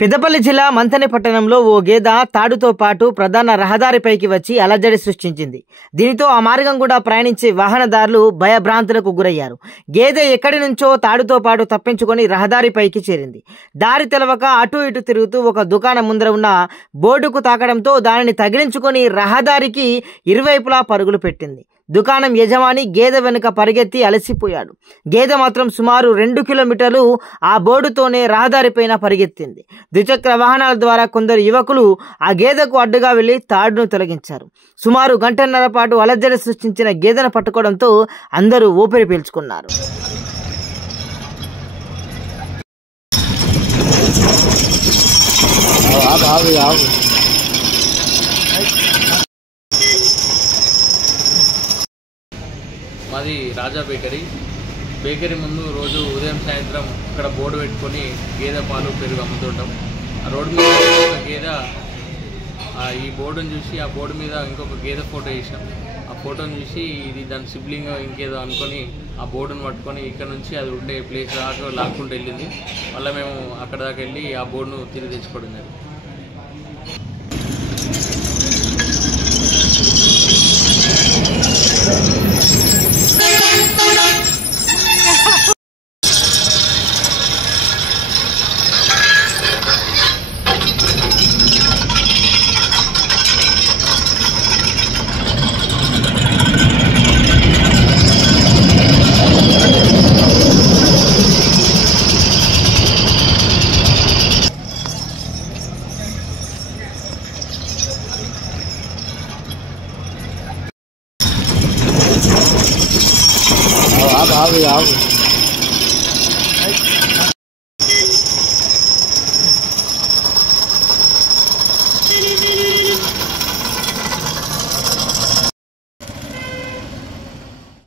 పెద్దపల్లి జిల్లా మంథని పట్టణంలో ఓ గేదె తాడుతో పాటు ప్రధాన రహదారిపైకి వచ్చి అలజడి సృష్టించింది. దీనితో ఆ మార్గం కూడా ప్రయాణించే వాహనదారులు భయభ్రాంతులకు గురయ్యారు. గేదె ఎక్కడి నుంచో తాడుతో పాటు తప్పించుకొని రహదారిపైకి చేరింది. దారి తెలవక అటు ఇటు తిరుగుతూ ఒక దుకాణం ముందర ఉన్న బోర్డుకు తాకడంతో దానిని తగిలించుకొని రహదారికి ఇరువైపులా పరుగులు పెట్టింది. దుకాణం యజమాని గేదె వెనుక పరిగెత్తి అలసిపోయాడు. గేదె మాత్రం సుమారు 2 కిలోమీటర్లు ఆ బోర్డుతోనే రహదారిపైన పరిగెత్తింది. ద్విచక్ర వాహనాల ద్వారా కొందరు యువకులు ఆ గేదెకు అడ్డుగా వెళ్లి తాడును తొలగించారు. సుమారు గంటన్నర పాటు అలజడి సృష్టించిన గేదెను పట్టుకోవడంతో అందరూ ఊపిరి పీల్చుకున్నారు. మాది రాజా బేకరీ ముందు రోజు ఉదయం సాయంత్రం ఇక్కడ బోర్డు పెట్టుకొని గేదె పాలు పెరుగు అమ్ముతుంటాం. ఆ రోడ్డు మీద ఒక గేదె ఈ బోర్డును చూసి ఆ బోర్డు మీద ఇంకొక గేదె ఫోటో వేసినాం. ఆ ఫోటోని చూసి ఇది దాని సిబ్లింగ్ ఇంకేదో అనుకొని ఆ బోర్డును పట్టుకొని ఇక్కడ నుంచి అది ఉండే ప్లేస్ దాకా లాక్కుంటూ వెళ్ళింది. మళ్ళీ మేము అక్కడ దాకా వెళ్ళి ఆ బోర్డును తిరిగి తెచ్చుకోవడం జరిగింది.